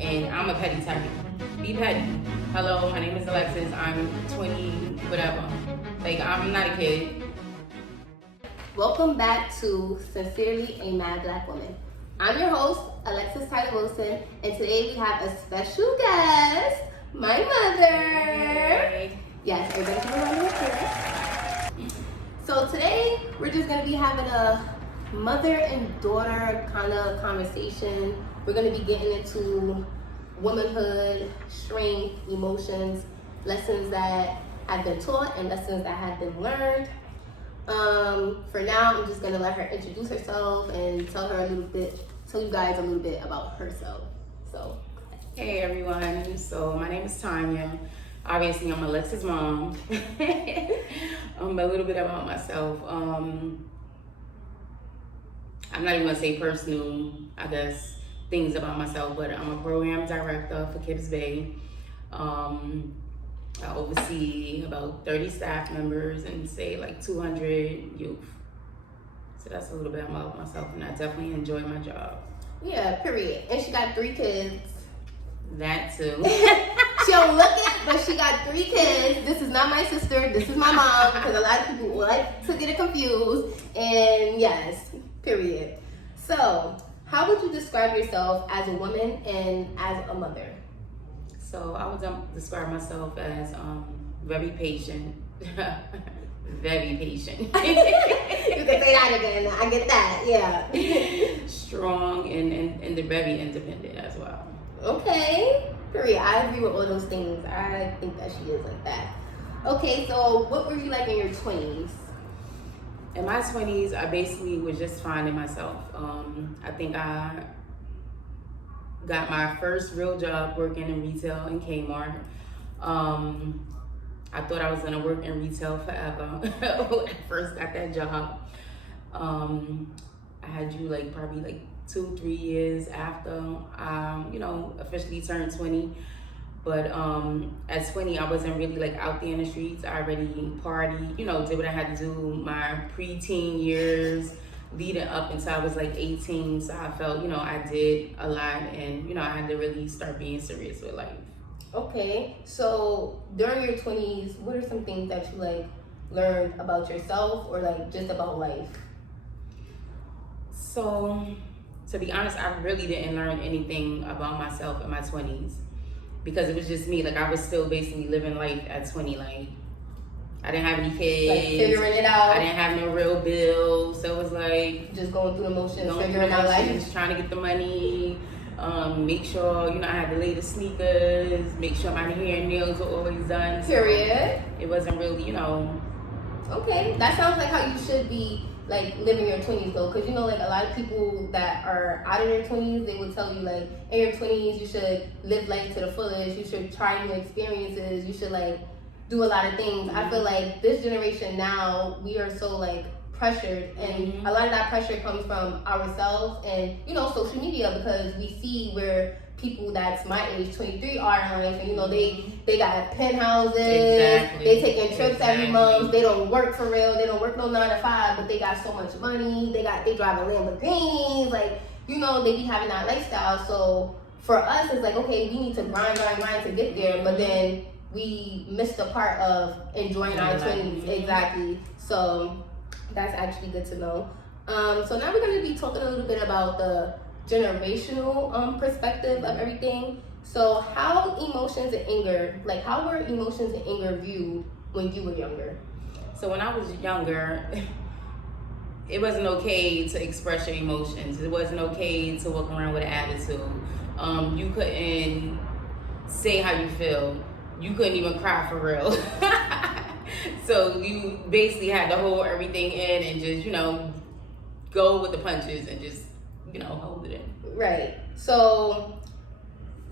and I'm a petty type. Be petty. Hello, my name is Alexis. I'm 20, whatever. Like, I'm not a kid. Welcome back to Sincerely a Mad Black Woman. I'm your host, Alexis Tyler Wilson, and today we have a special guest, my mother. Hey. Yes, everybody can remember her. So today we're just gonna be having a mother and daughter kind of conversation. We're gonna be getting into womanhood, strength, emotions, lessons that have been taught and lessons that have been learned. For now, I'm just gonna let her introduce herself and tell you guys a little bit about herself. So, Hey everyone, so my name is Tanya. Obviously, I'm Alexis' mom. A little bit about myself. I'm not even gonna say personal, I guess, things about myself, but I'm a program director for Kids Bay. I oversee about 30 staff members and say like 200 youth. So that's a little bit about myself, and I definitely enjoy my job. yeah, period. And she got 3 kids. That too. She don't look it, but she got 3 kids. This is not my sister. This is my mom, because a lot of people like to get it confused. And yes, period. So, how would you describe yourself as a woman and as a mother? So I would describe myself as very patient. Very patient. You can say that again. I get that. Yeah. Strong and very independent as well. Okay. Period. I agree with all those things. I think that she is like that. Okay, so what were you like in your 20s? In my 20s, I basically was just finding myself. I think I got my first real job working in retail in Kmart. I thought I was gonna work in retail forever. When I first got that job. I had you probably 2-3 years after officially turned 20. But at 20, I wasn't really out there in the streets. I already partied, did what I had to do my preteen years leading up until I was 18. So I felt, I did a lot, and, I had to really start being serious with life. Okay, so during your 20s, what are some things that you learned about yourself or just about life? So, to be honest, I really didn't learn anything about myself in my 20s because it was just me. I was still basically living life at 20. I didn't have any kids. Figuring it out. I didn't have no real bills. So it was just going through the motions, figuring out life. Trying to get the money. Make sure, I had the latest sneakers. Make sure my hair and nails were always done. Period. So it wasn't really, Okay, that sounds like how you should be living your 20s though, because a lot of people that are out of their 20s, they would tell you in your 20s you should live life to the fullest, you should try new experiences, you should do a lot of things. Mm-hmm. I feel this generation now, we are so pressured, and a lot of that pressure comes from ourselves and social media, because we see where people that's my age, 23, are in life, and they got penthouses, exactly. They taking trips every month, they don't work for real, they don't work no 9 to 5, but they got so much money, they drive a Lamborghinis, they be having that lifestyle. So for us, it's okay, we need to grind to get there, but then we missed the part of enjoying our 20s. Exactly. So that's actually good to know. So now we're going to be talking a little bit about the generational perspective of everything. So how emotions and anger, how were emotions and anger viewed when you were younger? So when I was younger, it wasn't okay to express your emotions. It wasn't okay to walk around with an attitude. You couldn't say how you feel. You couldn't even cry for real. So you basically had to hold everything in and just, go with the punches and just, hold it in. Right. So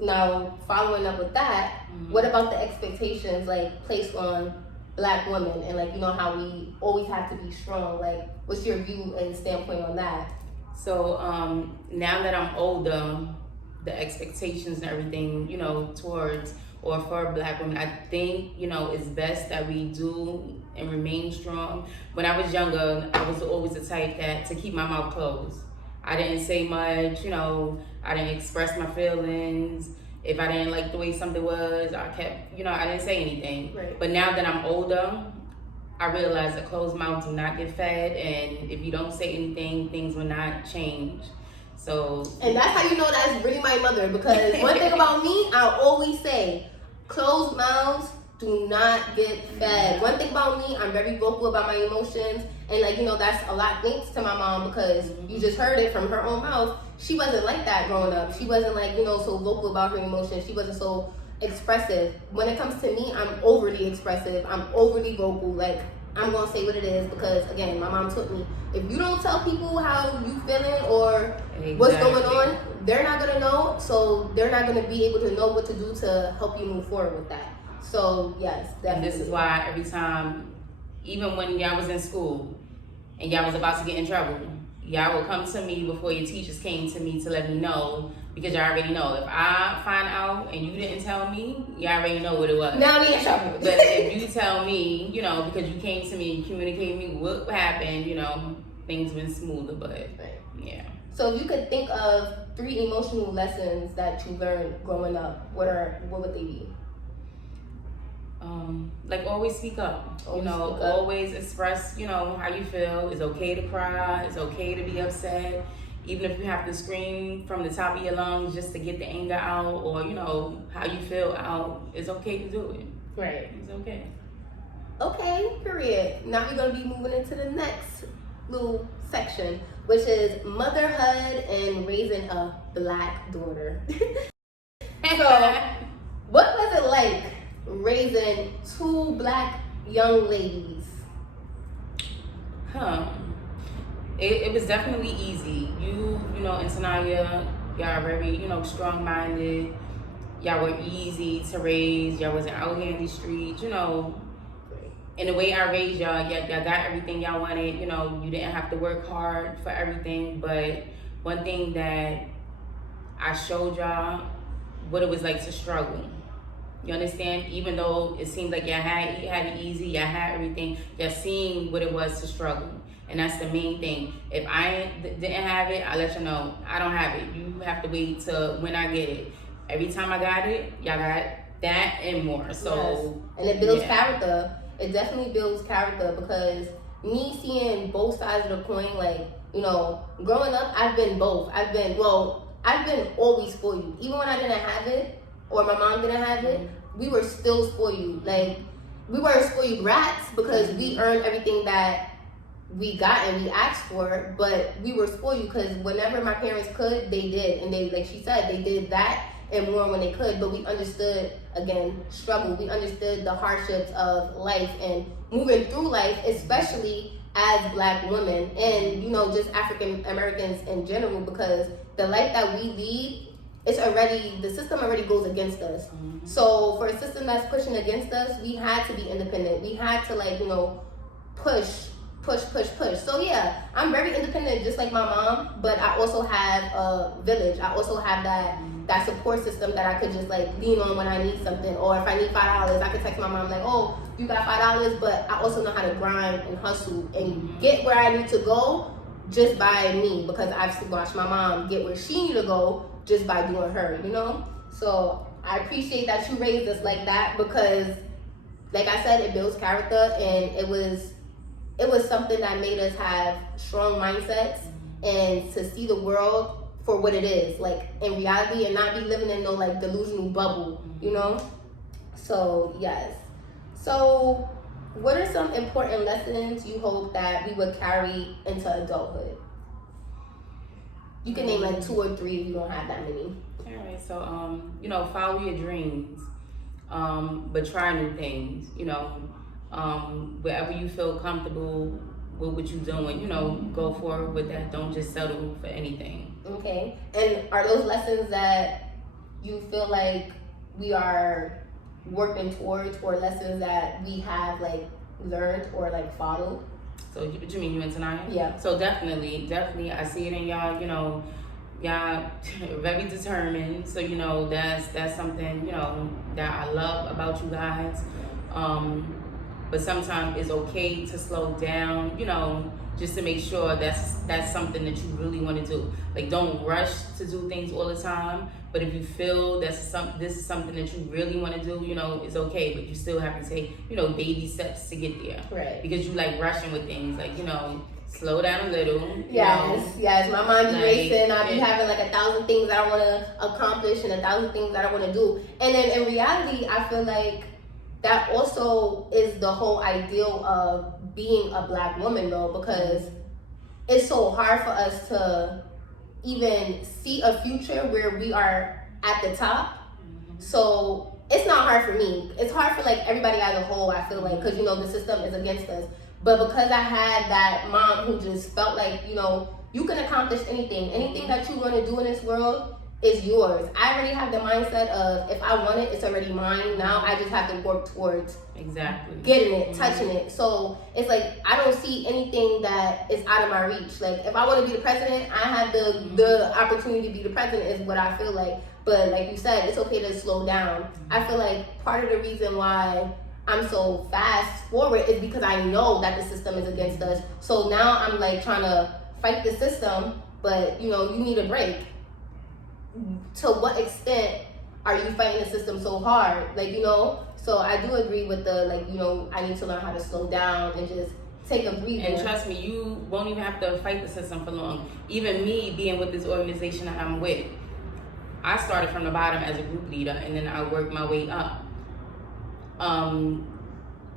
now following up with that, what about the expectations placed on Black women and how we always have to be strong? What's your view and standpoint on that? So now that I'm older, the expectations and everything, towards or for Black women, I think, it's best that we do and remain strong. When I was younger, I was always the type that to keep my mouth closed. I didn't say much, I I didn't express my feelings. If I didn't like the way something was, I kept, I didn't say anything. Right. But now that I'm older, I realize that closed mouths do not get fed, and if you don't say anything, things will not change. So, and that's how you know that's really my mother, because one thing about me, I always say, closed mouths do not get fed. One thing about me, I'm very vocal about my emotions, and that's a lot thanks to my mom, because you just heard it from her own mouth. She wasn't like that growing up. She wasn't so vocal about her emotions. She wasn't so expressive. When it comes to me, I'm overly expressive. I'm overly vocal. Like, I'm gonna say what it is, because again, my mom taught me, if you don't tell people how you feeling or what's going on, they're not gonna know. So they're not gonna be able to know what to do to help you move forward with that. So yes, definitely. And this is why every time, even when y'all was in school and y'all was about to get in trouble, y'all would come to me before your teachers came to me to let me know, because y'all already know. If I find out and you didn't tell me, y'all already know what it was. Now we in trouble. But if you tell me, because you came to me and you communicated with me what happened, things went smoother. But right. Yeah. So if you could think of 3 emotional lessons that you learned growing up, what would they be? Like, always speak up. Always express, how you feel. It's okay to cry. It's okay to be upset. Even if you have to scream from the top of your lungs just to get the anger out, or, how you feel out, it's okay to do it. Right. It's okay. Okay, period. Now we're going to be moving into the next little section, which is motherhood and raising a Black daughter. So, what was it like raising 2 Black young ladies? It was definitely easy. You and Tanaya, y'all very, strong-minded. Y'all were easy to raise. Y'all wasn't out here in these streets, In the way I raised y'all got everything y'all wanted. You didn't have to work hard for everything. But one thing that I showed y'all, what it was like to struggle. You understand? Even though it seemed like y'all had it easy, y'all had everything, y'all seen what it was to struggle. And that's the main thing. If I didn't have it, I'll let you know. I don't have it. You have to wait till when I get it. Every time I got it, y'all got that and more. So yes. And it builds character. It definitely builds character, because me seeing both sides of the coin, growing up, I've been both. I've been always for you. Even when I didn't have it, or my mom didn't have it, we were still for you. Like, we weren't for you brats, because we earned everything that we got and we asked for, but we were for you because whenever my parents could, they did. And they, like she said, they did that and more when they could. But we understood, again, struggle. We understood the hardships of life and moving through life, especially as Black women and, just African Americans in general, because the life that we lead, the system already goes against us. Mm-hmm. So for a system that's pushing against us, we had to be independent. We had to push. So yeah, I'm very independent, just like my mom, but I also have a village. I also have that support system that I could just lean on when I need something, or if I need $5, I could text my mom oh, you got $5, but I also know how to grind and hustle and get where I need to go just by me, because I've watched my mom get where she needed to go just by doing her, So I appreciate that you raised us like that, because like I said, it builds character, and it was something that made us have strong mindsets and to see the world for what it is, in reality, and not be living in no delusional bubble, So yes. So what are some important lessons you hope that we would carry into adulthood? You can name 2 or 3 if you don't have that many. All right, so follow your dreams, but try new things, wherever you feel comfortable with what you're doing, go forward with that. Don't just settle for anything. Okay. And are those lessons that you feel like we are working towards, or lessons that we have learned or followed? So what you mean, you and Tanaya? Yeah. So definitely, I see it in y'all, y'all very determined. So, that's something, that I love about you guys. but sometimes it's okay to slow down, you know, just to make sure that's something that you really want to do. Like, don't rush to do things all the time, but if you feel this is something that you really want to do, you know, it's okay, but you still have to take, you know, baby steps to get there. Right. Because you like rushing with things, like, you know, slow down a little. Yes. My mind be racing. I be having like 1,000 things that I want to accomplish and 1,000 things that I want to do. And then in reality, I feel like that also is the whole ideal of being a Black woman, though, because it's so hard for us to even see a future where we are at the top. So it's not hard for me. It's hard for like everybody as a whole, I feel like, because, you know, the system is against us. But because I had that mom who just felt like, you know, you can accomplish anything. Anything that you want to do in this world is yours. I already have the mindset of, if I want it, it's already mine. Now I just have to work towards getting it, touching it. So it's like, I don't see anything that is out of my reach. Like, if I want to be the president, I have the opportunity to be the president, is what I feel like. But like you said, it's okay to slow down. I feel like part of the reason why I'm so fast forward is because I know that the system is against us. So now I'm like trying to fight the system, but you know, you need a break. To what extent are you fighting the system so hard? Like, you know, so I do agree with the, like, you know, I need to learn how to slow down and just take a breather. And trust me, you won't even have to fight the system for long. Even me being with this organization that I'm with, I started from the bottom as a group leader, and then I worked my way up.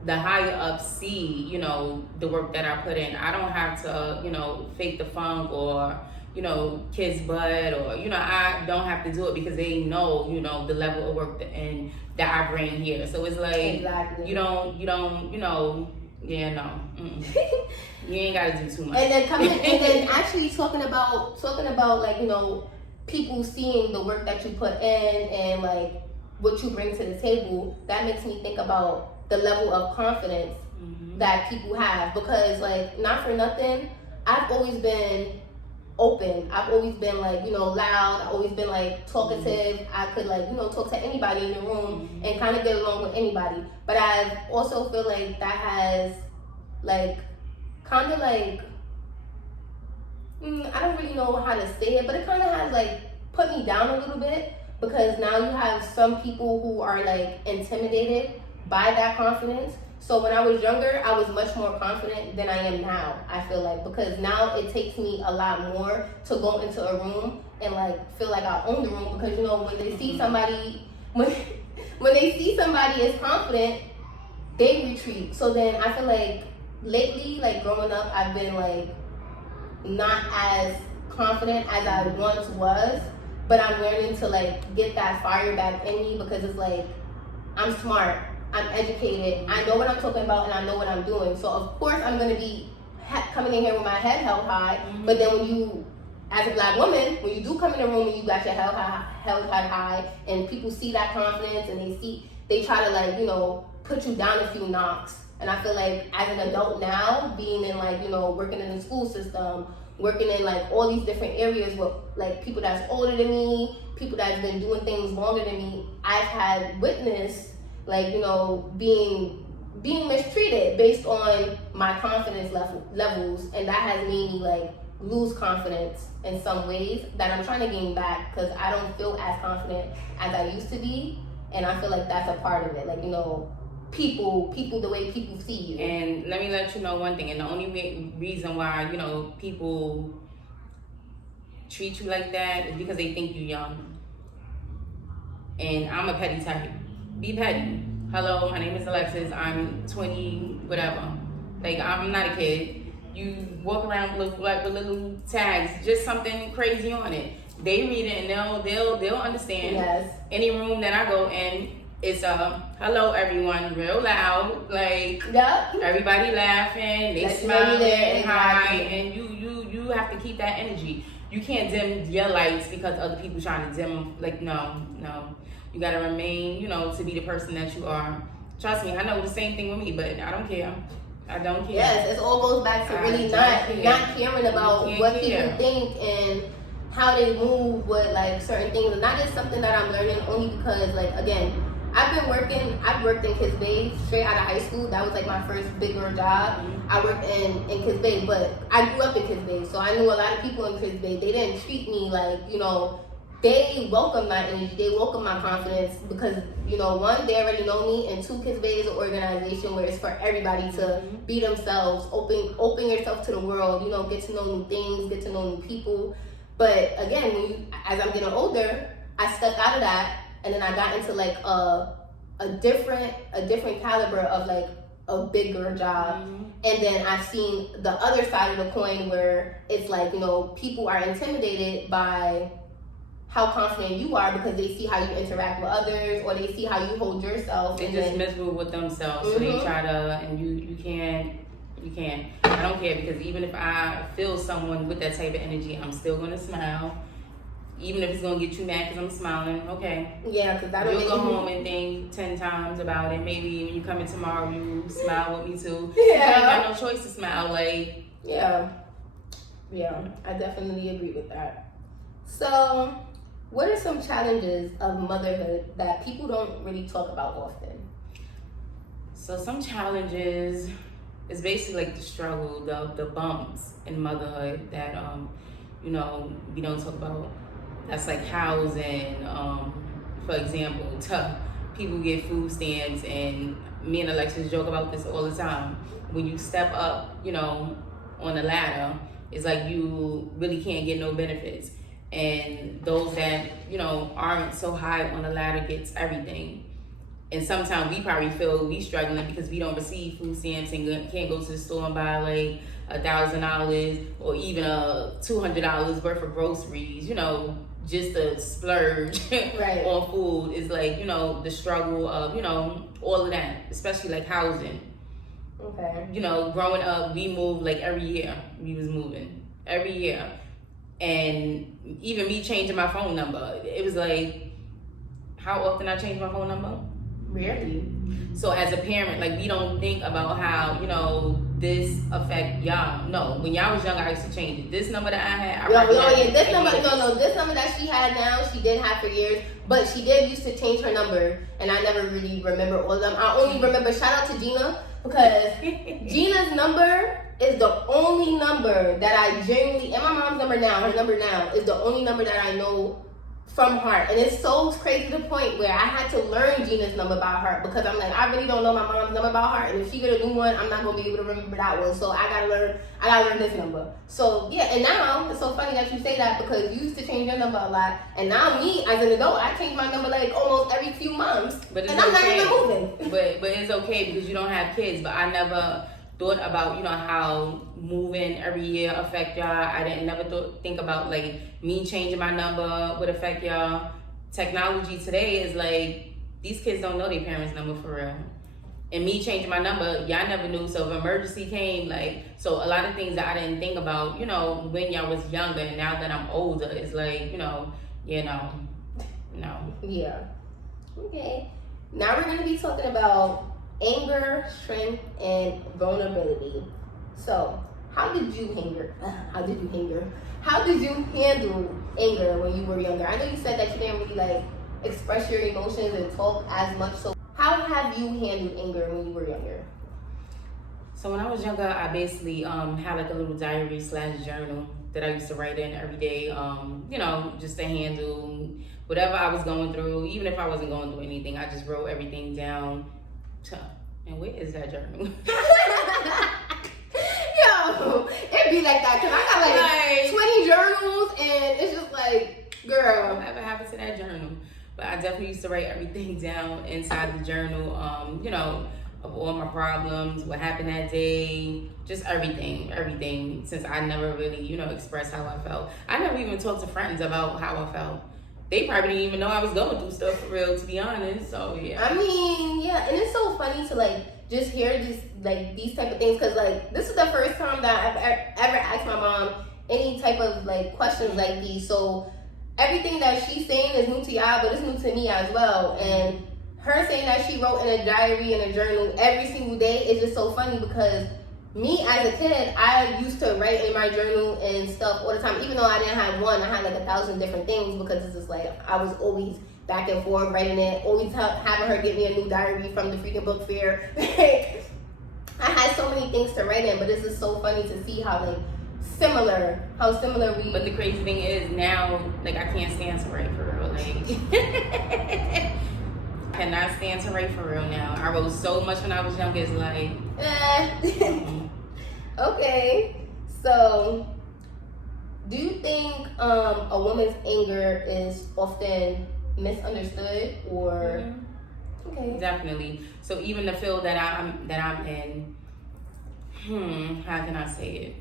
The higher up see, you know, the work that I put in. I don't have to, you know, fake the funk or, you know, kiss butt, or, you know, I don't have to do it because they know, you know, the level of work that I bring here. So it's like, you don't, you know, yeah, no. You ain't got to do too much. And then actually talking about like, you know, people seeing the work that you put in and like what you bring to the table, that makes me think about the level of confidence that people have. Because like, not for nothing, I've always been open. I've always been like, you know, loud. I've always been like talkative. I could like, you know, talk to anybody in the room and kind of get along with anybody. But I also feel like that has like kind of like, I don't really know how to say it, but it kind of has like put me down a little bit, because now you have some people who are like intimidated by that confidence. So when I was younger, I was much more confident than I am now, I feel like, because now it takes me a lot more to go into a room and like feel like I own the room, because, you know, when they see somebody, when they see somebody is confident, they retreat. So then I feel like lately, like growing up, I've been like not as confident as I once was, but I'm learning to like get that fire back in me, because it's like, I'm smart, I'm educated, I know what I'm talking about, and I know what I'm doing. So of course I'm gonna be coming in here with my head held high, but then when you, as a Black woman, when you do come in a room and you got your head held high, and people see that confidence and they try to like, you know, put you down a few knocks. And I feel like as an adult now, being in like, you know, working in the school system, working in like all these different areas with like people that's older than me, people that's been doing things longer than me, I've had witnessed like, you know, being mistreated based on my confidence levels, and that has made me like lose confidence in some ways that I'm trying to gain back, because I don't feel as confident as I used to be, and I feel like that's a part of it. Like, you know, people, the way people see you. And let me let you know one thing, and the only reason why, you know, people treat you like that is because they think you're young. And I'm a petty type. Be petty. Hello, my name is Alexis. I'm 20, whatever. Like, I'm not a kid. You walk around with little tags, just something crazy on it. They read it and they'll understand. Yes. Any room that I go in, it's hello everyone, real loud, like everybody laughing, they smiling, hi, and you have to keep that energy. You can't dim your lights because other people trying to dim them. Like, no. You gotta remain, you know, to be the person that you are. Trust me, I know the same thing with me, but I don't care. I don't care. Yes, it all goes back to really not caring about what people think and how they move with like certain things. And that is something that I'm learning, only because, like, again, I've worked in Kids Bay straight out of high school. That was like my first bigger job. I worked in Kids Bay, but I grew up in Kids Bay, so I knew a lot of people in Kids Bay. They didn't treat me like, they welcomed my energy, they welcomed my confidence because, one, they already know me, and two, Kids Bay is an organization where it's for everybody to be themselves, open yourself to the world, get to know new things, get to know new people. But again, as I'm getting older, I stepped out of that, and then I got into like a different caliber of like a bigger job. And then I've seen the other side of the coin where it's like, people are intimidated by how confident you are because they see how you interact with others, or they see how you hold yourself. They're just miserable with themselves, so they try to, and you can't. I don't care, because even if I feel someone with that type of energy, I'm still gonna smile. Even if it's gonna get you mad because I'm smiling, okay. Yeah, because I don't. You'll go home and think 10 times about it. Maybe when you come in tomorrow, you smile with me too. Yeah. You ain't got no choice to smile, like. Yeah, I definitely agree with that. So, what are some challenges of motherhood that people don't really talk about often? So some challenges is basically like the struggle, the bumps in motherhood that we don't talk about. That's like housing, for example. People get food stamps, and me and Alexis joke about this all the time. When you step up, on the ladder, it's like you really can't get no benefits. And those that, aren't so high on the ladder gets everything. And sometimes we probably feel we struggling because we don't receive food stamps and can't go to the store and buy like $1,000 or even $200 worth of groceries, just to splurge Right. on food. Is like, the struggle of, all of that, especially like housing. Okay. Growing up, we moved like every year. We was moving every year. And even me changing my phone number, it was like, how often I change my phone number? Rarely. So as a parent, like, we don't think about how, this affect y'all. No, when y'all was young, I used to change it. This number that I had, this number that she had now, she did have for years, but she did used to change her number, and I never really remember all of them. I only remember, shout out to Gina, because Gina's number is the only number that I genuinely, and my mom's number now, her number now, is the only number that I know from heart. And it's so crazy to the point where I had to learn Gina's number by heart, because I'm like, I really don't know my mom's number by heart, and if she get a new one, I'm not gonna be able to remember that one. So I gotta learn this number. So yeah, and now it's so funny that you say that, because you used to change your number a lot, and now me as an adult, I change my number like almost every few months, but it's and I'm okay. not even moving. But it's okay because you don't have kids. But I never thought about how moving every year affect y'all. I didn't never think about like me changing my number would affect y'all. Technology today is like, these kids don't know their parents' number for real. And me changing my number, y'all never knew. So if emergency came, like, so a lot of things that I didn't think about, when y'all was younger, and now that I'm older, it's like, no. Yeah. Okay. Now we're gonna be talking about anger, strength, and vulnerability. So, how did you handle anger when you were younger? I know you said that you didn't really like express your emotions and talk as much. So, how have you handled anger when you were younger? So when I was younger, I basically had like a little diary / journal that I used to write in every day, just to handle whatever I was going through. Even if I wasn't going through anything, I just wrote everything down. And where is that journal? Yo, it'd be like that, because I got like 20 journals, and it's just like, girl. Whatever happened to that journal? But I definitely used to write everything down inside the journal, of all my problems, what happened that day, just everything, since I never really, expressed how I felt. I never even talked to friends about how I felt. They probably didn't even know I was going through stuff for real, to be honest. So yeah. I mean, yeah, and it's so funny to like just hear these type of things, because like this is the first time that I've ever asked my mom any type of like questions like these. So everything that she's saying is new to y'all, but it's new to me as well. And her saying that she wrote in a diary and a journal every single day is just so funny, because me as a kid, I used to write in my journal and stuff all the time. Even though I didn't have one, I had like 1,000 different things, because it's just like I was always back and forth writing it, always having her get me a new diary from the freaking book fair. Like, I had so many things to write in, but it's just so funny to see how similar we. But the crazy thing is now, like, I can't stand to write for real. Like, I cannot stand to write for real now. I wrote so much when I was young. It's like, Okay, so do you think a woman's anger is often misunderstood or? Okay. Definitely. So even the field that I'm in, how can I say it?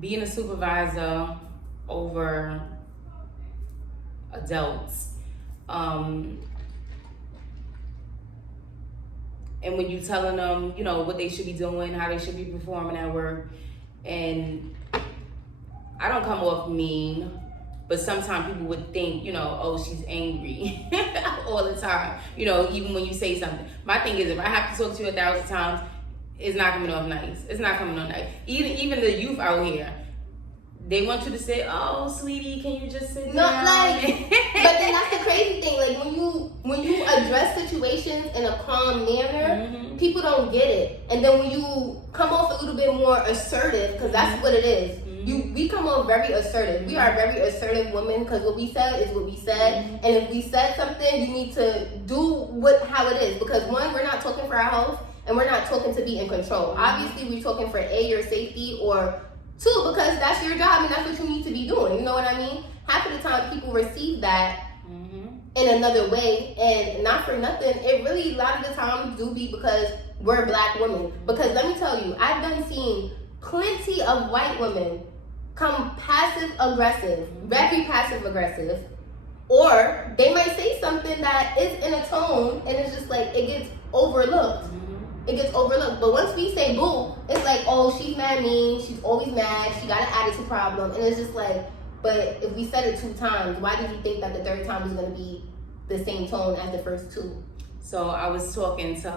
Being a supervisor over adults, and when you telling them, you know, what they should be doing, how they should be performing at work, and I don't come off mean, but sometimes people would think, you know, oh, she's angry all the time, you know, even when you say something. My thing is, if I have to talk to you 1,000 times, it's not coming off nice. It's not coming off nice. Even the youth out here, they want you to say, oh, sweetie, can you just sit down? Not like, but then that's the crazy thing. Like, when you address situations in a calm manner, people don't get it. And then when you come off a little bit more assertive, because that's what it is. We come off very assertive. We are very assertive women because what we said is what we said. And if we said something, you need to do how it is. Because one, we're not talking for our health, and we're not talking to be in control. Obviously, we're talking for A, your safety, or two, because that's your job and that's what you need to be doing. You know what I mean? Half of the time, people receive that in another way, and not for nothing. It really, a lot of the times, do be because we're Black women. Because let me tell you, I've done seen plenty of white women come passive aggressive, very passive aggressive, or they might say something that is in a tone and it's just like it gets overlooked. It gets overlooked. But once we say boo, it's like, oh, she's mad mean, she's always mad, she got an attitude problem, and it's just like, but if we said it 2 times, why did you think that the 3rd time was going to be the same tone as the first 2? So I was talking to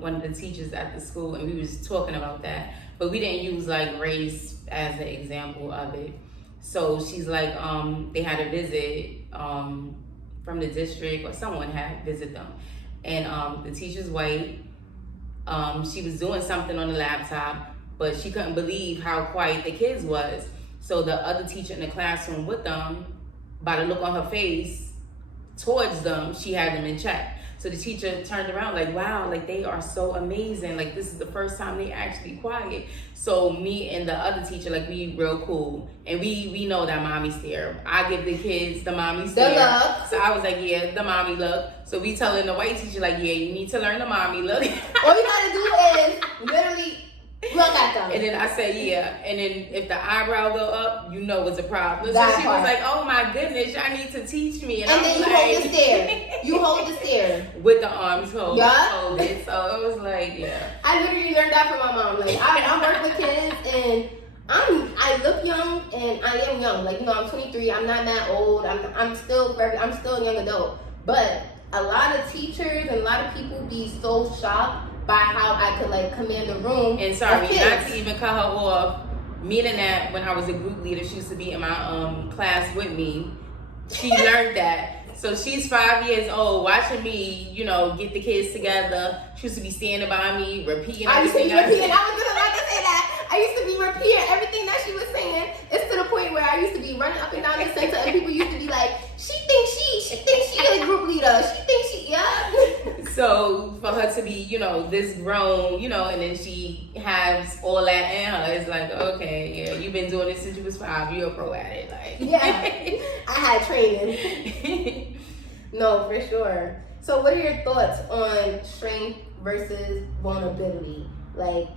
one of the teachers at the school, and we was talking about that, but we didn't use like race as an example of it. So she's like, they had a visit from the district, or someone had visited them, and the teacher's white. She was doing something on the laptop, but she couldn't believe how quiet the kids was. So the other teacher in the classroom with them, by the look on her face towards them, she had them in check. So the teacher turned around like, wow, like they are so amazing. Like this is the first time they actually quiet. So me and the other teacher, like we real cool. And we know that mommy stare. I give the kids the mommy stare. The look. So I was like, yeah, the mommy look. So we telling the white teacher like, yeah, you need to learn the mommy look. All you gotta do is literally look at them. And then I said, yeah. And then if the eyebrow go up, you know it's a problem. So That she part. was like, oh my goodness, y'all need to teach me. And I then was you like, hold the stare. You hold the stare. with the arms folded. Yeah. Folded. So it was like, yeah. I literally learned that from my mom. Like I work with kids, and I look young, and I am young. Like, you know, I'm 23. I'm not that old. I'm still a young adult. But a lot of teachers and a lot of people be so shocked by how I could like command a room. And sorry, not to even cut her off, meaning that when I was a group leader, she used to be in my class with me. She learned that. So she's 5 years old, watching me, you know, get the kids together. She used to be standing by me, repeating everything I was about to say that. I used to be repeating everything that she was saying. It's to the point where I used to be running up and down the center, and people used to be like, she thinks she is a group leader. She thinks she, yeah. So for her to be, you know, this grown, you know, and then she has all that in her, it's like, okay, yeah, you've been doing this since you was 5. You're a pro at it, like. Yeah, I had training. No, for sure. So what are your thoughts on strength versus vulnerability? Like,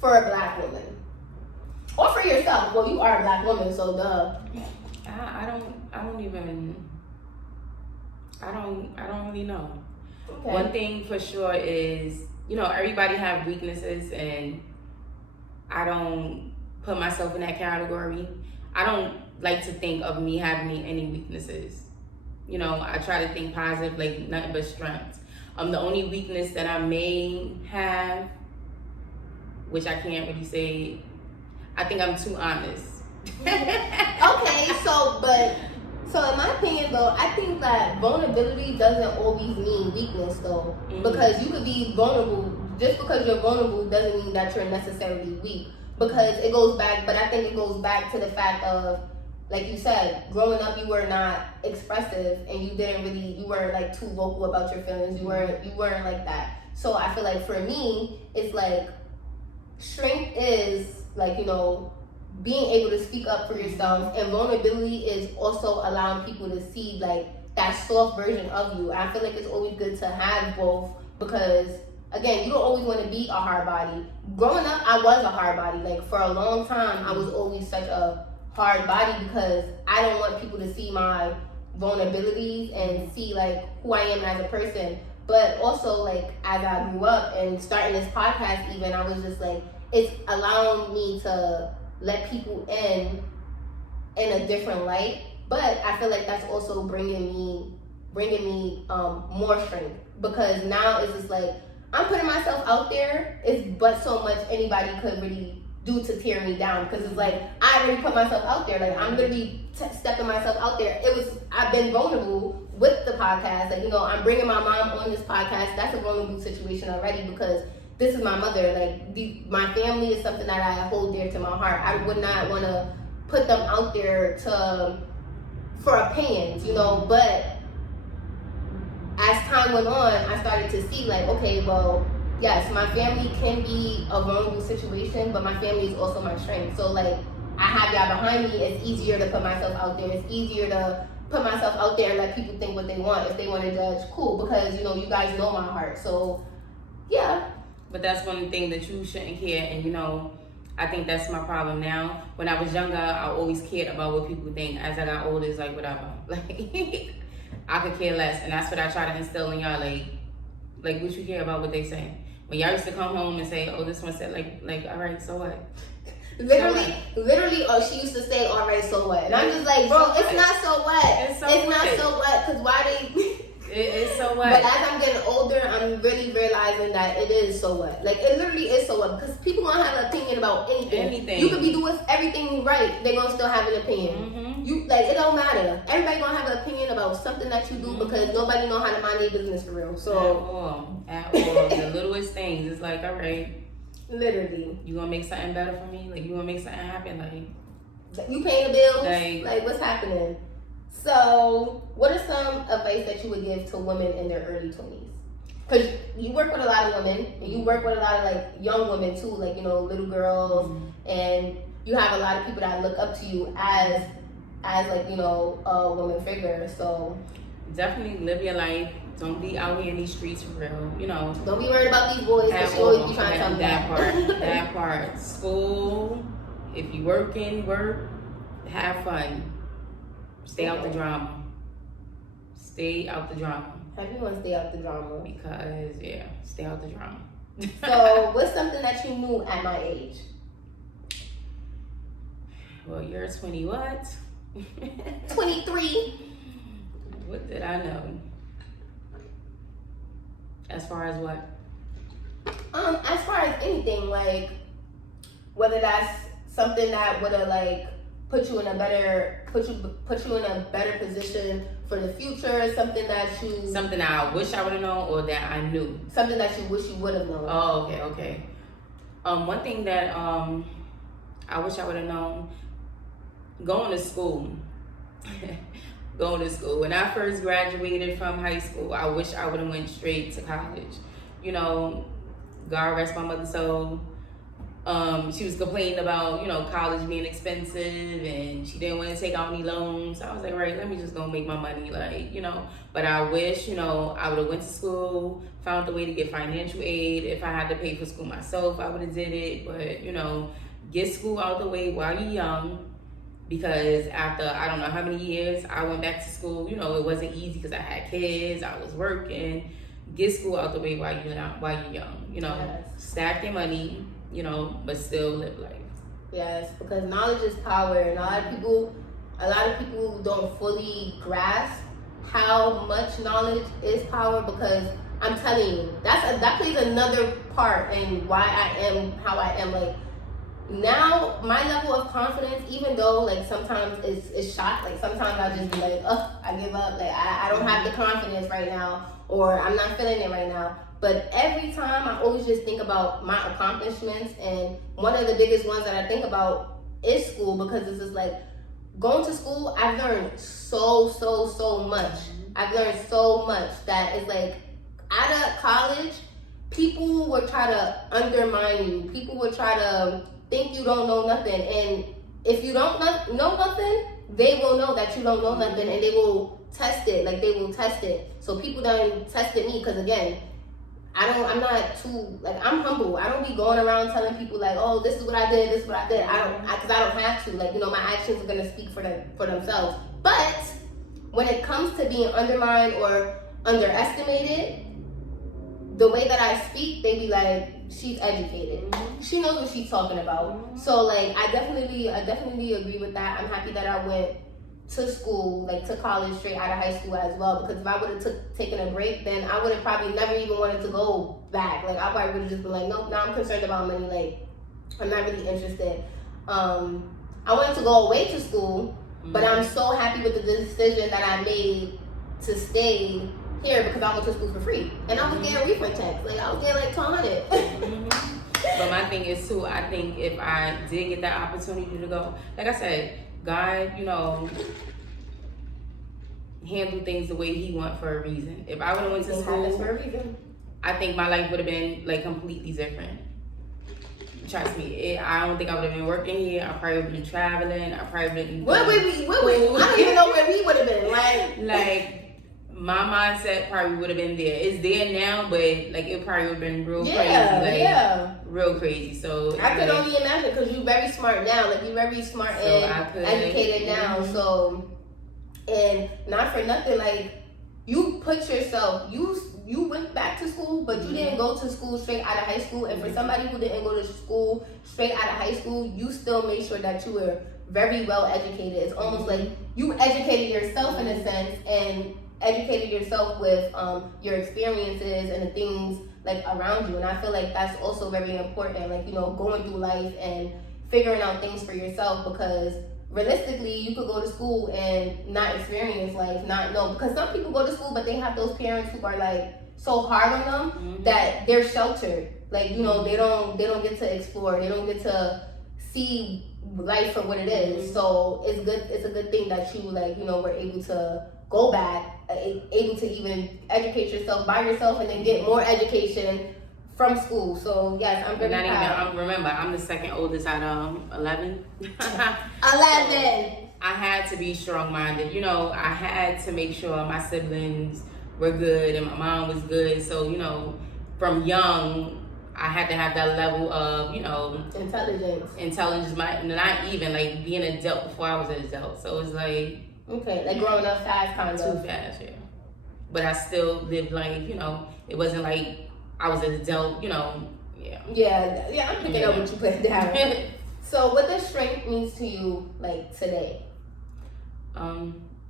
for a Black woman? Or for yourself? Well, you are a Black woman, so duh. I don't really know. Okay. One thing for sure is, you know, everybody have weaknesses, and I don't put myself in that category. I don't like to think of me having any weaknesses. You know, I try to think positive, like nothing but strengths. The only weakness that I may have, which I can't really say, I think I'm too honest. Okay, so, but So in my opinion though, I think that vulnerability doesn't always mean weakness though. Mm-hmm. Because you could be vulnerable, just because you're vulnerable doesn't mean that you're necessarily weak. Because it goes back, but I think it goes back to the fact of, like you said, growing up you were not expressive and you weren't like too vocal about your feelings. You weren't like that. So I feel like for me, it's like strength is like, you know, being able to speak up for yourself, and vulnerability is also allowing people to see like that soft version of you. I feel like it's always good to have both, because again, you don't always want to be a hard body. Growing up, I was a hard body. Like for a long time, I was always such a hard body because I don't want people to see my vulnerabilities and see like who I am as a person. But also like as I grew up and starting this podcast even, I was just like, it's allowing me to let people in a different light. But I feel like that's also bringing me more strength, because now it's just like I'm putting myself out there. It's but so much anybody could really do to tear me down, because it's like I already put myself out there. Like I'm literally stepping myself out there. I've been vulnerable with the podcast. Like, you know, I'm bringing my mom on this podcast. That's a vulnerable situation already, because this is my mother. Like my family is something that I hold dear to my heart. I would not want to put them out there for opinions, you know. But as time went on, I started to see like, okay, well, yes, my family can be a vulnerable situation, but my family is also my strength. So like, I have y'all behind me. It's easier to put myself out there. It's easier to put myself out there and let people think what they want. If they want to judge, cool, because you know, you guys know my heart. So yeah. But that's one thing that you shouldn't care, and you know, I think that's my problem now. When I was younger, I always cared about what people think. As I got older, it's like whatever. Like I could care less, and that's what I try to instill in y'all. Like what you care about what they say. When y'all used to come home and say, "Oh, this one said like, all right, so what?" Literally, she used to say, "All right, so what?" And I'm just like, bro, it's not so what. It's not so what, because why they? It's so what. But as I'm getting older, I'm really realizing that it is so what. Like it literally is so what, because people gonna have an opinion about anything. You could be doing everything right, they're gonna still have an opinion. Mm-hmm. You like it don't matter. Everybody gonna have an opinion about something that you do, because nobody know how to mind their business for real. So at all. The littlest things. It's like, all right, literally, you gonna make something better for me? Like you gonna make something happen? Like you paying the bills? Like what's happening? So, what are some advice that you would give to women in their early 20s? Because you work with a lot of women, and you work with a lot of like young women too, like, you know, little girls, and you have a lot of people that look up to you as like, you know, a woman figure. So definitely live your life. Don't be out here in these streets for real. You know, don't be worried about these boys, because she always be trying to tell me that part. School, if you work, have fun. Stay out the drama. Stay out the drama. Everyone stay out the drama. Because, yeah, stay out the drama. So, what's something that you knew at my age? Well, you're 20 what? 23. What did I know? As far as what? As far as anything, like, whether that's something that would have, like, put you in a better position for the future, something that I wish I would have known, or that I knew. Something that you wish you would have known. Oh, okay. One thing that I wish I would have known, going to school. When I first graduated from high school, I wish I would have went straight to college. You know, God rest my mother's soul. She was complaining about, you know, college being expensive, and she didn't want to take out any loans. I was like, right, let me just go make my money, like, you know. But I wish, you know, I would have went to school, found a way to get financial aid. If I had to pay for school myself, I would have did it. But, you know, get school out the way while you're young, because after I don't know how many years I went back to school, you know, it wasn't easy because I had kids, I was working. Get school out the way while you're young, you know. Yes. Stack your money, you know, but still live life. Yes, because knowledge is power, and a lot of people don't fully grasp how much knowledge is power, because I'm telling you, that plays another part in why I am how I am. Like, now my level of confidence, even though like sometimes it's shot, like sometimes I just be like, I give up, like I don't have the confidence right now, or I'm not feeling it right now. But every time I always just think about my accomplishments, and one of the biggest ones that I think about is school, because this is like going to school. I've learned so much. I've learned so much that it's like out of college, people will try to undermine you. People will try to think you don't know nothing, and if you don't know nothing, they will know that you don't know nothing, and they will test it. Like they will test it. So people done tested me, because again, I'm not too, like, I'm humble. I don't be going around telling people like, oh, this is what I did, this is what I did. Because I don't have to. Like, you know, my actions are gonna speak for themselves. But when it comes to being undermined or underestimated, the way that I speak, they be like, she's educated. She knows what she's talking about. So like, I definitely agree with that. I'm happy that I went to school, like to college straight out of high school as well, because if I would have taken a break, then I would have probably never even wanted to go back. Like I probably would have just been like, nope, now I'm concerned about money, like I'm not really interested. I wanted to go away to school, but I'm so happy with the decision that I made to stay here, because I went to school for free, and I was getting refund checks. Like I was getting like $200. But my thing is too, I think if I did get that opportunity to go, like I said, God, you know, handle things the way He want for a reason. If I would have went to school, for a reason, I think my life would have been like completely different. Trust me, I don't think I would have been working here. I probably would have been traveling. I probably would have been. Where would we? I don't even know where we would have been. Like my mindset probably would have been there. It's there now, but like it probably would have been real crazy. Like, real crazy. So I could only imagine, because you're very smart now. Like you're very smart and educated now. So, and not for nothing, like you put yourself, you went back to school, but you didn't go to school straight out of high school. And for somebody who didn't go to school straight out of high school, you still made sure that you were very well educated. It's almost like you educated yourself in a sense, and educated yourself with your experiences and the things like around you. And I feel like that's also very important, like, you know, going through life and figuring out things for yourself, because realistically you could go to school and not experience life, not know, because some people go to school but they have those parents who are like so hard on them that they're sheltered, like, you know, they don't get to explore, they don't get to see life for what it is. So it's a good thing that you, like, you know, were able to go back, able to even educate yourself by yourself, and then get more education from school. So yes, I'm very proud. Remember, I'm the second oldest out of 11. 11. I had to be strong-minded. You know, I had to make sure my siblings were good and my mom was good. So, you know, from young, I had to have that level of, you know, intelligence. Not even like being an adult before I was an adult. So it's like, okay, like growing up fast, kind of. Too fast, yeah. But I still lived like, you know, it wasn't like I was an adult, you know, yeah. Yeah, I'm picking up what you put down. So what does strength means to you, like, today?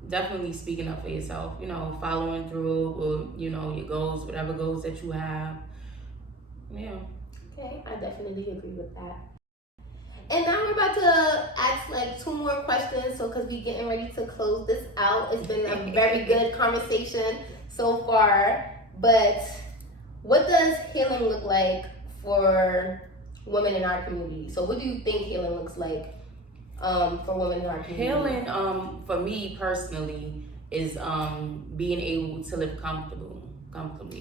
Definitely speaking up for yourself, you know, following through with, you know, your goals, whatever goals that you have. Yeah. Okay, I definitely agree with that. And now we're about to ask like 2 more questions, so because we're getting ready to close this out. It's been a very good conversation so far, but what does healing look like for women in our community? So what do you think healing looks like for women in our community? Healing, for me personally, is being able to live comfortably.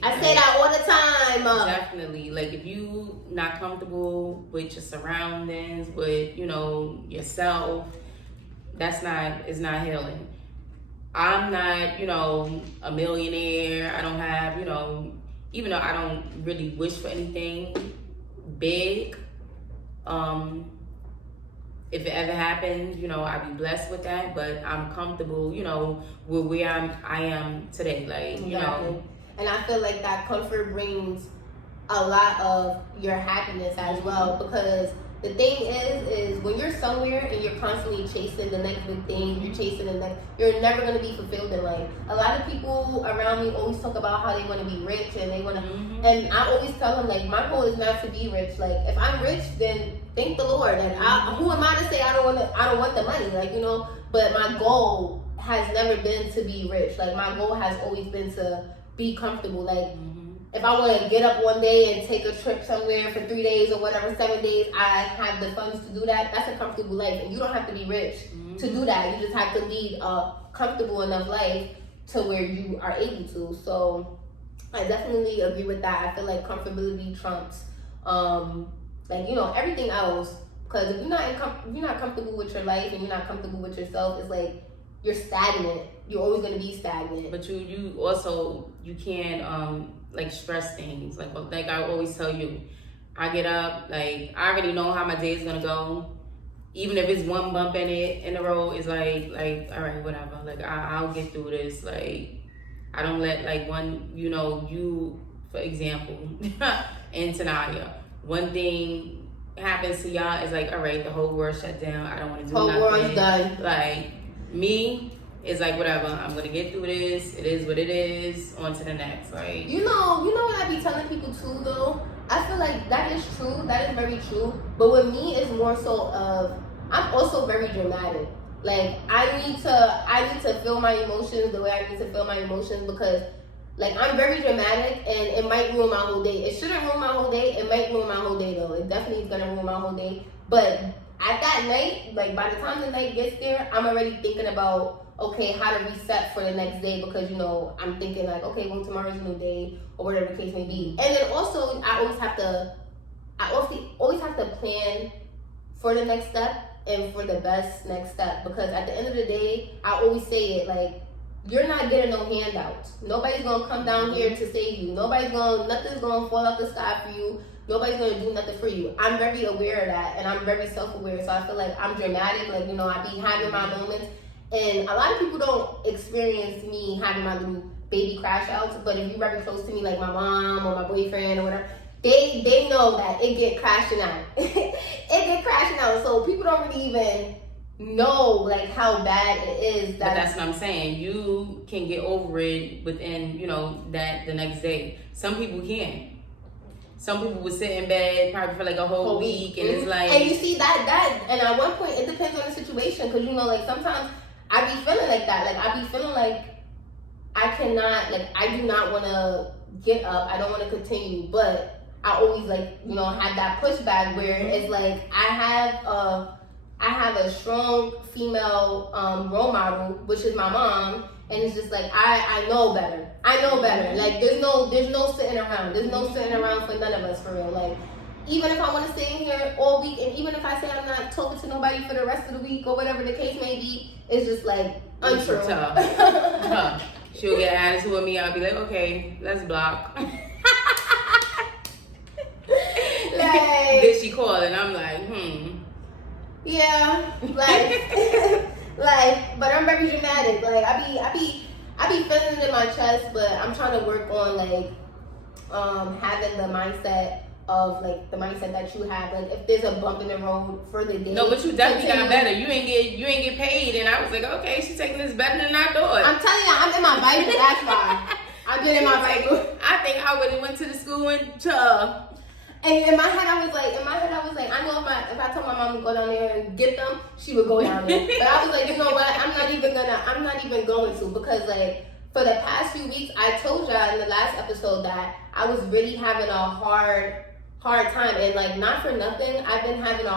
I say that all the time. Definitely. Like, if you not comfortable with your surroundings, with, you know, yourself, it's not healing. I'm not, you know, a millionaire. I don't have, you know, even though I don't really wish for anything big, if it ever happens, you know, I'd be blessed with that, but I'm comfortable, you know, with where I am today. Like, you know. And I feel like that comfort brings a lot of your happiness as well, because The thing is when you're somewhere and you're constantly chasing the next big thing, you're chasing the next, you're never going to be fulfilled in life. A lot of people around me always talk about how they want to be rich and they want to, and I always tell them, like, my goal is not to be rich. Like, if I'm rich, then thank the Lord. Like, who am I to say I don't want the money? Like, you know, but my goal has never been to be rich. Like, my goal has always been to be comfortable. Like, if I want to get up one day and take a trip somewhere for 3 days or whatever, 7 days, I have the funds to do that. That's a comfortable life. And you don't have to be rich to do that. You just have to lead a comfortable enough life to where you are able to. So I definitely agree with that. I feel like comfortability trumps, like, you know, everything else. Because if you're not comfortable with your life and you're not comfortable with yourself, it's like you're stagnant. You're always going to be stagnant. But you also, you can't like stress things. Like I always tell you, I get up, like, I already know how my day is gonna go. Even if it's one bump in the road, it's like all right, whatever. Like, I'll get through this. Like, I don't let, like, one, you know, you, for example, and Tanaya, one thing happens to y'all, is like, all right, the whole world shut down. I don't want to do nothing. Whole world's done. Like, me, it's like, whatever, I'm gonna get through this. It is what it is. On to the next. Like, you know what I be telling people too, though. I feel like that is true. That is very true. But with me, it's more so of, I'm also very dramatic. Like, I need to feel my emotions the way I need to feel my emotions, because, like, I'm very dramatic and it might ruin my whole day. It shouldn't ruin my whole day. It might ruin my whole day, though. It definitely is gonna ruin my whole day. But at that night, like, by the time the night gets there, I'm already thinking about, okay, how to reset for the next day, because, you know, I'm thinking like, okay, well, tomorrow's a new day, or whatever the case may be. And then also, I always have to plan for the next step and for the best next step, because at the end of the day, I always say it, like, you're not getting no handouts. Nobody's gonna come down here to save you. Nothing's gonna fall out the sky for you. Nobody's gonna do nothing for you. I'm very aware of that, and I'm very self-aware, so I feel like I'm dramatic. Like, you know, I be having my moments. And a lot of people don't experience me having my little baby crash outs, but if you're very close to me, like my mom or my boyfriend or whatever, they know that it get crashing out. It get crashing out. So people don't really even know, like, how bad it is. But that's what I'm saying. You can get over it within, you know, that the next day. Some people can't. Some people would sit in bed probably for like a whole week, and it's like. And you see that, and at one point it depends on the situation, because, you know, like, sometimes I be feeling like that. Like, I be feeling like I cannot, like, I do not want to get up. I don't want to continue. But I always, like, you know, have that pushback where it's like I have a strong female role model, which is my mom. And it's just like, I know better. I know better. Like, there's no sitting around. There's no sitting around for none of us, for real. Like, even if I want to stay in here all week, and even if I say I'm not talking to nobody for the rest of the week or whatever the case may be, it's just like untrue. Tough. She'll get attitude with me. I'll be like, okay, let's block. Like, then she called, and I'm like, yeah, like, like, but I'm very dramatic. Like, I be feeling it in my chest, but I'm trying to work on, like, having the mindset of, like, the mindset that you have. Like, if there's a bump in the road for the day. No, but you definitely got better. You ain't get paid, and I was like, okay, she's taking this better than I thought. I'm telling you, I'm in my Bible. That's why I've been in my Bible. I think I would have went to the school and And in my head, I was like, I know if I told my mom to go down there and get them, she would go down there. But I was like, you know what? I'm not even going to, because, like, for the past few weeks, I told y'all in the last episode that I was really having a hard time, and, like, not for nothing, I've been in a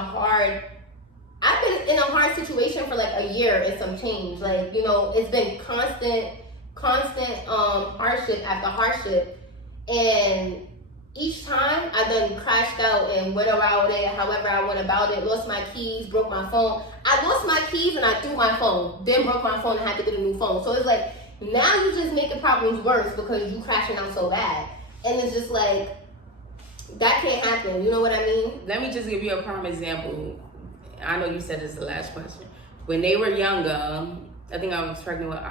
hard situation for like a year and some change. Like, you know, it's been constant hardship after hardship, and each time I done crashed out and went around it, however I went about it, lost my keys, broke my phone. I lost my keys and I threw my phone, then broke my phone and had to get a new phone. So it's like, now you just making problems worse because you crashing out so bad. And it's just like, that can't happen, you know what I mean? Let me just give you a prime example. I know you said this is the last question. When they were younger, I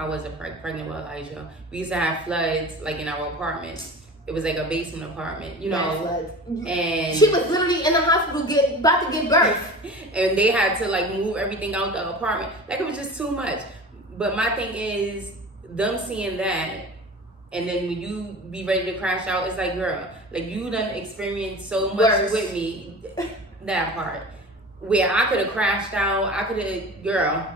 wasn't pregnant with Elijah. We used to have floods, like, in our apartment. It was like a basement apartment, you know. And she was literally in the hospital about to give birth. And they had to like move everything out the apartment. Like it was just too much. But my thing is them seeing that, and then when you be ready to crash out, it's like, girl, like you done experienced so much with me. That part where I could have crashed out, I could have, girl.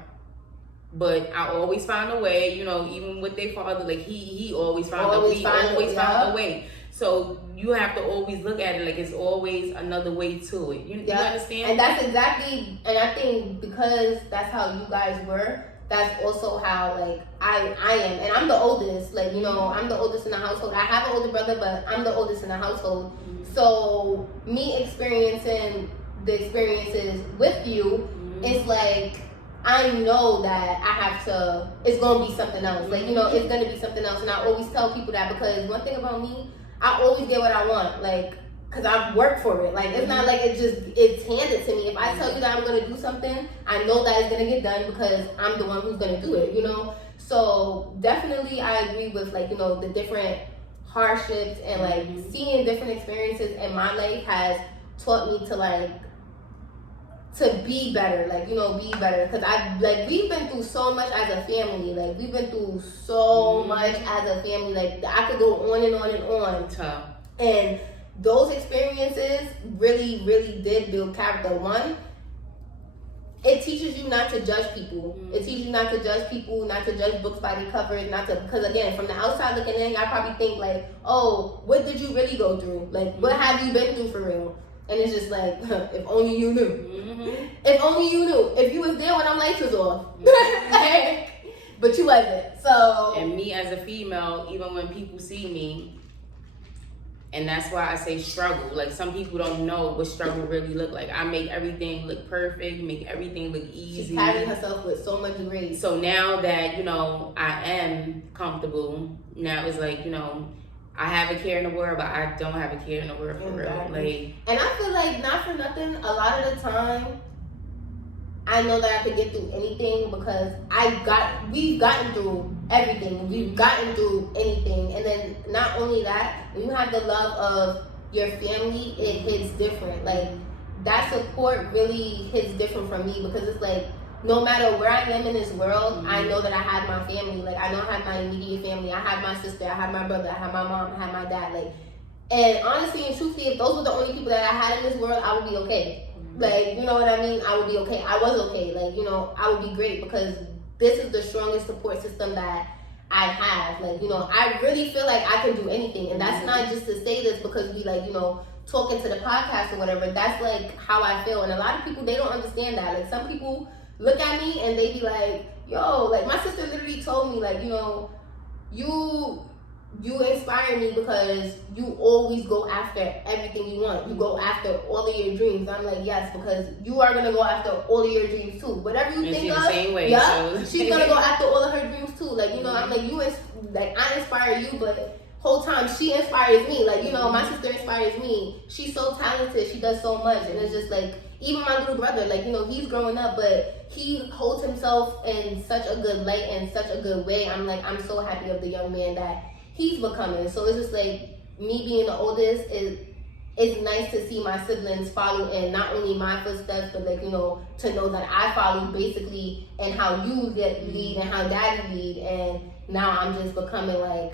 But I always found a way, you know, even with their father, like he always found a way. So you have to always look at it like it's always another way to it. You understand? And that's exactly, and I think because that's how you guys were, that's also how like I am. And I'm the oldest, like, you know, I'm the oldest in the household. I have an older brother, but I'm the oldest in the household. So me experiencing the experiences with you, it's like, I know that I have to, it's going to be something else. Like, you know, it's going to be something else. And I always tell people that, because one thing about me, I always get what I want. Like, because I work for it. Like, it's not like it's handed to me. If I tell you that I'm going to do something, I know that it's going to get done because I'm the one who's going to do it, you know? So definitely I agree with, like, you know, the different hardships and like seeing different experiences in my life has taught me to like, to be better, like, you know, be better. Because we've been through so much as a family. Like, we've been through so much as a family. Like, I could go on and on and on. Tough. And those experiences really, really did build character. One, it teaches you not to judge people. It teaches you not to judge people, not to judge books by the covers, not to, because again, from the outside looking in, y'all probably think like, oh, what did you really go through? Like, what have you been through for real? And it's just like, if only you knew. If only you knew. If you was there when them lights was off. But you wasn't. So. And me as a female, even when people see me, and that's why I say struggle. Like, some people don't know what struggle really look like. I make everything look perfect, make everything look easy. She's carrying herself with so much grace. So now that, you know, I am comfortable, now it's like, you know, I have a care in the world, but I don't have a care in the world for real. Like, and I feel like, not for nothing, a lot of the time, I know that I could get through anything because we've gotten through everything. We've gotten through anything. And then not only that, when you have the love of your family, it hits different. Like, that support really hits different from me because it's like, no matter where I am in this world, I know that I have my family. Like, I know I have my immediate family. I have my sister, I have my brother, I have my mom, I have my dad. Like, and honestly and truthfully, if those were the only people that I had in this world, I would be okay. Like, you know what I mean? I would be okay. I was okay. Like, you know, I would be great because this is the strongest support system that I have. Like, you know, I really feel like I can do anything. And that's not just to say this because we, like, you know, talking to the podcast or whatever. That's, like, how I feel. And a lot of people, they don't understand that. Like, some people look at me and they be like, yo, like, my sister literally told me, like, you know, you inspire me because you always go after everything you want. You go after all of your dreams. I'm like, yes, because you are gonna go after all of your dreams too. Whatever you think of, the same way, she's gonna go after all of her dreams too. Like, you know, I'm like, I inspire you, but whole time she inspires me. Like, you know, my sister inspires me. She's so talented. She does so much, and it's just like, even my little brother, like, you know, he's growing up, but he holds himself in such a good light and such a good way. I'm like, I'm so happy of the young man that he's becoming. So it's just like, me being the oldest, it's nice to see my siblings follow in not only my footsteps, but, like, you know, to know that I follow basically in how you lead and how daddy lead. And now I'm just becoming like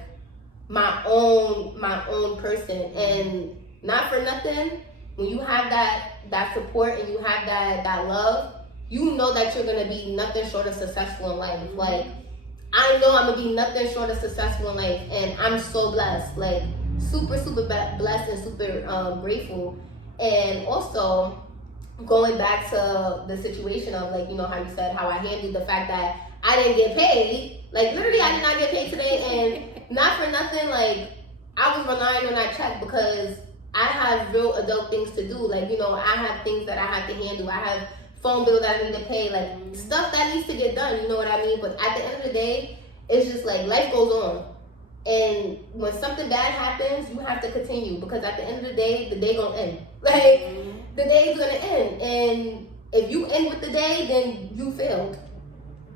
my own person. And not for nothing, when you have that support and you have that love, you know that you're gonna be nothing short of successful in life. Like, I know I'm gonna be nothing short of successful in life, and I'm so blessed, like, super blessed and super grateful. And also, going back to the situation of, like, you know, how you said how I handled the fact that I didn't get paid. Like, literally, I did not get paid today, and not for nothing, like, I was relying on that check because I have real adult things to do. Like, you know, I have things that I have to handle. I have phone bill that I need to pay, like, stuff that needs to get done, you know what I mean? But at the end of the day, it's just like, life goes on. And when something bad happens, you have to continue, because at the end of the day gonna end. Like, the day is gonna end. And if you end with the day, then you failed.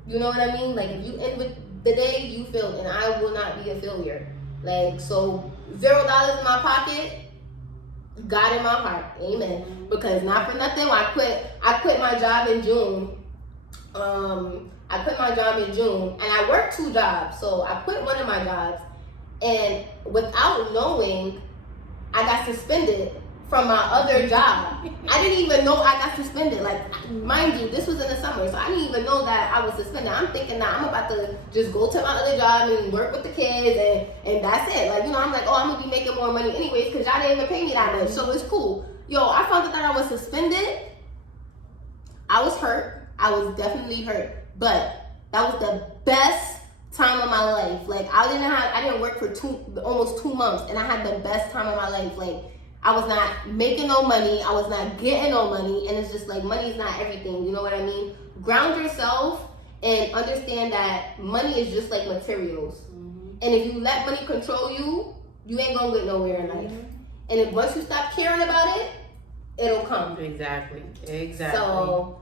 You know what I mean? Like, if you end with the day, you failed, and I will not be a failure. Like, so $0 in my pocket, God in my heart, amen. Because not for nothing, I quit my job in June. I quit my job in June, and I worked 2 jobs. So I quit one of my jobs, and without knowing, I got suspended from my other job. I didn't even know I got suspended. Like, mind you, this was in the summer, so I didn't even know that I was suspended. I'm thinking that I'm about to just go to my other job and work with the kids, and that's it. Like, I'm like, oh, I'm gonna be making more money anyways, because y'all didn't even pay me that much, so it's cool. Yo, I found out that I was suspended. I was hurt. I was definitely hurt, but that was the best time of my life. Like, I didn't work for almost 2 months, and I had the best time of my life. Like, I was not making no money. I was not getting no money. And it's just like, money is not everything. You know what I mean? Ground yourself and understand that money is just like materials. Mm-hmm. And if you let money control you, you ain't gonna get nowhere in life. Mm-hmm. And if once you stop caring about it, it'll come. Exactly. So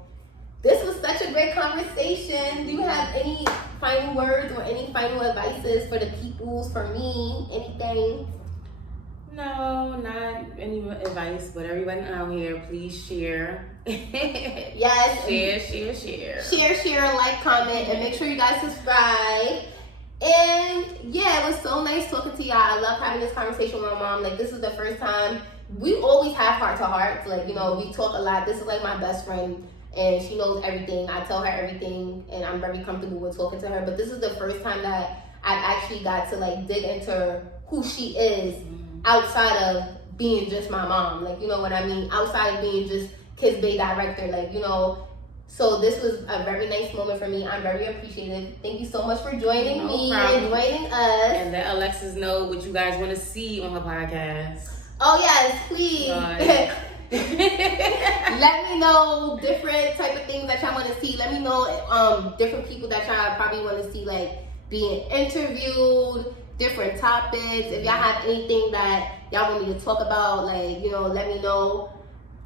this was such a great conversation. Do you have any final words or any final advices for the peoples, for me, anything? No, not any advice, but everyone out here, please share. Yes. Share, like, comment, and make sure you guys subscribe. And yeah, it was so nice talking to y'all. I love having this conversation with my mom. Like, this is the first time. We always have heart to heart. Like, we talk a lot. This is like my best friend, and she knows everything. I tell her everything, and I'm very comfortable with talking to her. But this is the first time that I've actually got to like dig into who she is. Outside of being just my mom, like, you know what I mean? Outside of being just Kids Bay director, like, So this was a very nice moment for me. I'm very appreciative. Thank you so much for joining me and joining us. And let Alexis know what you guys want to see on her podcast. Oh, yes, please. Let me know different type of things that y'all want to see. Let me know different people that y'all probably want to see, like, being interviewed, different topics. If y'all have anything that y'all want me to talk about, like, let me know.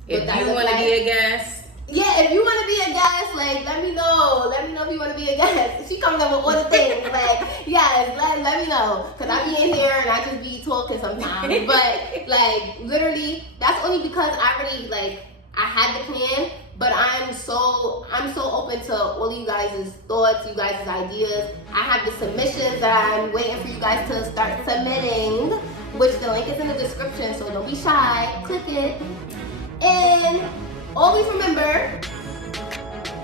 If you want to be a guest. Yeah, if you want to be a guest, like, let me know. Let me know if you want to be a guest. She comes up with all the things. Like, yes, let me know. Because I be in here and I just be talking sometimes. But, like, literally, that's only because I already, like, I had the plan. But I'm so open to all you guys' thoughts, you guys' ideas. I have the submissions that I'm waiting for you guys to start submitting, which the link is in the description, so don't be shy. Click it. And always remember,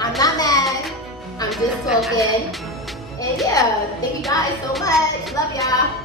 I'm not mad. I'm just talking. And yeah, thank you guys so much. Love y'all.